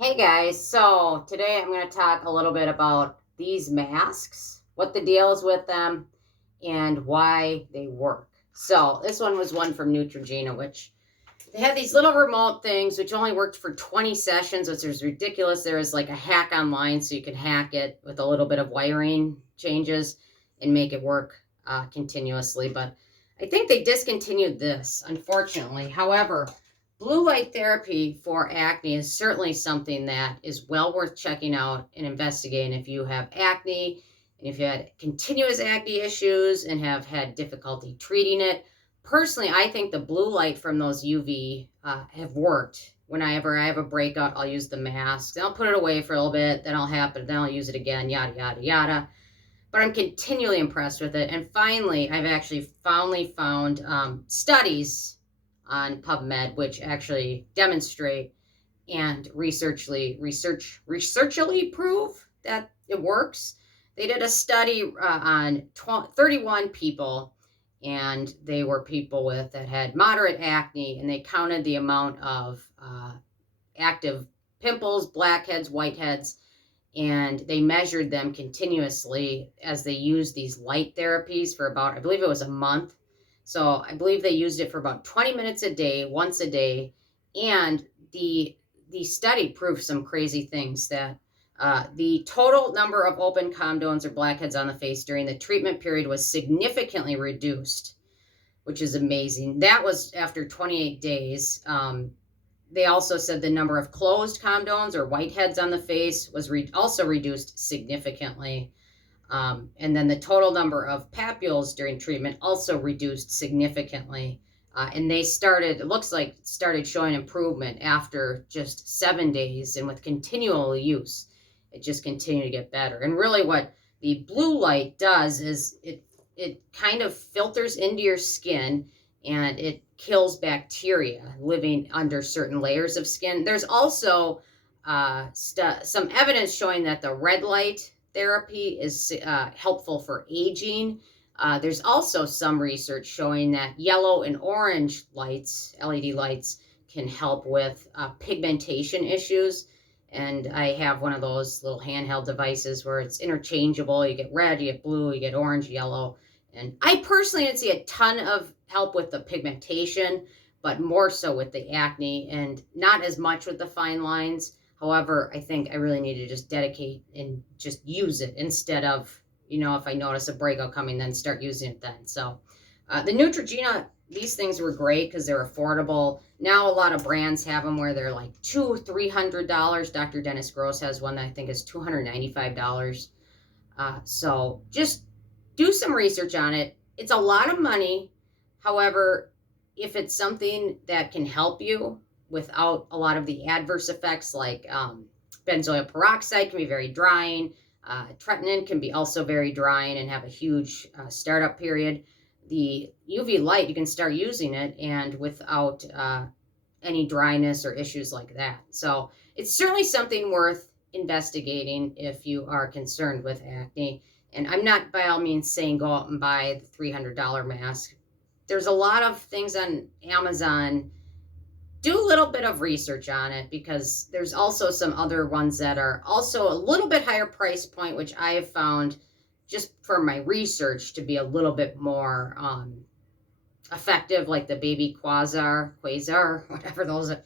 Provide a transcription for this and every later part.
Hey guys, so today I'm going to talk a little bit about these masks, what the deal is with them, and why they work. So this one was one from Neutrogena, which they had these little remote things which only worked for 20 sessions, which is ridiculous. There is like a hack online, so you can hack it with a little bit of wiring changes and make it work continuously. But I think they discontinued this, unfortunately. However, blue light therapy for acne is certainly something that is well worth checking out and investigating if you have acne and if you had continuous acne issues and have had difficulty treating it. Personally, I think the blue light from those UV have worked. Whenever I have a breakout, I'll use the mask. Then I'll put it away for a little bit. Then then I'll use it again. Yada yada yada. But I'm continually impressed with it. And finally, I've actually found studies on PubMed which actually demonstrate and researchally prove that it works. They did a study on 31 people, and they were people with that had moderate acne, and they counted the amount of active pimples, blackheads, whiteheads, and they measured them continuously as they used these light therapies for about, I believe it was a month. So I believe they used it for about 20 minutes a day, once a day, and the study proved some crazy things that the total number of open condones or blackheads on the face during the treatment period was significantly reduced, which is amazing. That was after 28 days. They also said the number of closed condones or whiteheads on the face was also reduced significantly. And then the total number of papules during treatment also reduced significantly. And they started, it looks like, started showing improvement after just 7 days. And with continual use, it just continued to get better. And really, what the blue light does is it kind of filters into your skin and it kills bacteria living under certain layers of skin. There's also some evidence showing that the red light therapy is helpful for aging. There's also some research showing that yellow and orange lights, LED lights, can help with pigmentation issues. And I have one of those little handheld devices where it's interchangeable. You get red, you get blue, you get orange, yellow. And I personally didn't see a ton of help with the pigmentation, but more so with the acne and not as much with the fine lines. However, I think I really need to just dedicate and just use it instead of, if I notice a breakout coming, then start using it then. So the Neutrogena, these things were great because they're affordable. Now a lot of brands have them where they're like $200-$300. Dr. Dennis Gross has one that I think is $295. So just do some research on it. It's a lot of money. However, if it's something that can help you without a lot of the adverse effects, like benzoyl peroxide can be very drying. Tretinoin can be also very drying and have a huge startup period. The UV light, you can start using it and without any dryness or issues like that. So it's certainly something worth investigating if you are concerned with acne. And I'm not by all means saying go out and buy the $300 mask. There's a lot of things on Amazon. Do a little bit of research on it because there's also some other ones that are also a little bit higher price point, which I have found just for my research to be a little bit more effective, like the baby Quasar, whatever those are.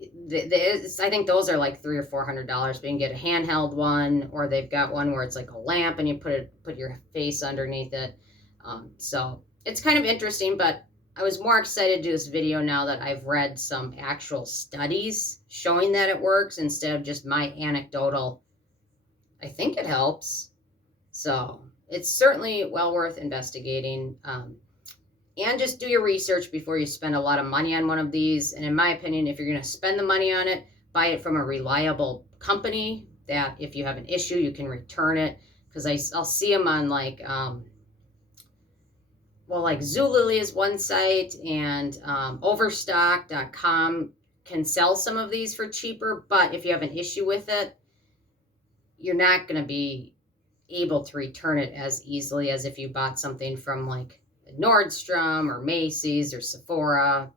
I think those are like $300 or $400, but you can get a handheld one, or they've got one where it's like a lamp and you put your face underneath it. So it's kind of interesting, but I was more excited to do this video now that I've read some actual studies showing that it works instead of just my anecdotal, I think it helps. So it's certainly well worth investigating. And just do your research before you spend a lot of money on one of these. And in my opinion, if you're going to spend the money on it, buy it from a reliable company that if you have an issue, you can return it. Because I'll see them on like Zulily is one site, and Overstock.com can sell some of these for cheaper. But if you have an issue with it, you're not going to be able to return it as easily as if you bought something from like Nordstrom or Macy's or Sephora.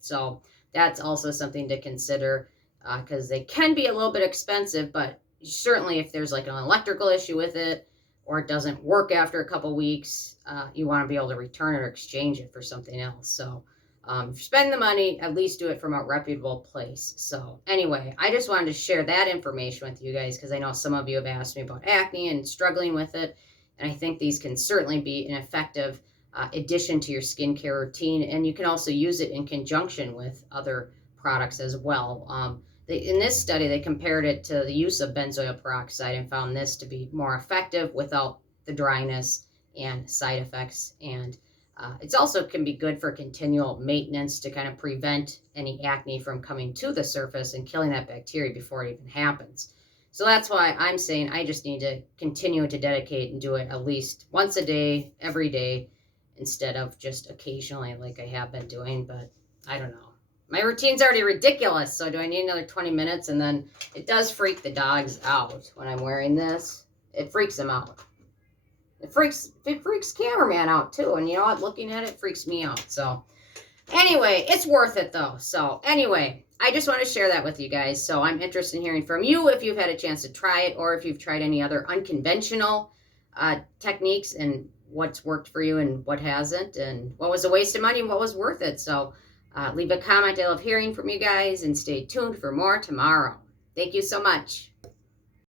So that's also something to consider. because they can be a little bit expensive, but certainly if there's like an electrical issue with it or it doesn't work after a couple weeks, you want to be able to return it or exchange it for something else. So if you spend the money, at least do it from a reputable place. So anyway, I just wanted to share that information with you guys because I know some of you have asked me about acne and struggling with it. And I think these can certainly be an effective addition to your skincare routine. And you can also use it in conjunction with other products as well. In this study, they compared it to the use of benzoyl peroxide and found this to be more effective without the dryness and side effects. And it's also can be good for continual maintenance to kind of prevent any acne from coming to the surface and killing that bacteria before it even happens. So that's why I'm saying I just need to continue to dedicate and do it at least once a day, every day, instead of just occasionally like I have been doing. But I don't know. My routine's already ridiculous, so do I need another 20 minutes? And then it does freak the dogs out when I'm wearing this. It freaks them out. It freaks cameraman out too. And you know what? Looking at it freaks me out. So anyway, it's worth it though. So anyway, I just want to share that with you guys. So I'm interested in hearing from you if you've had a chance to try it or if you've tried any other unconventional techniques and what's worked for you and what hasn't and what was a waste of money and what was worth it. So leave a comment. I love hearing from you guys and stay tuned for more tomorrow. Thank you so much.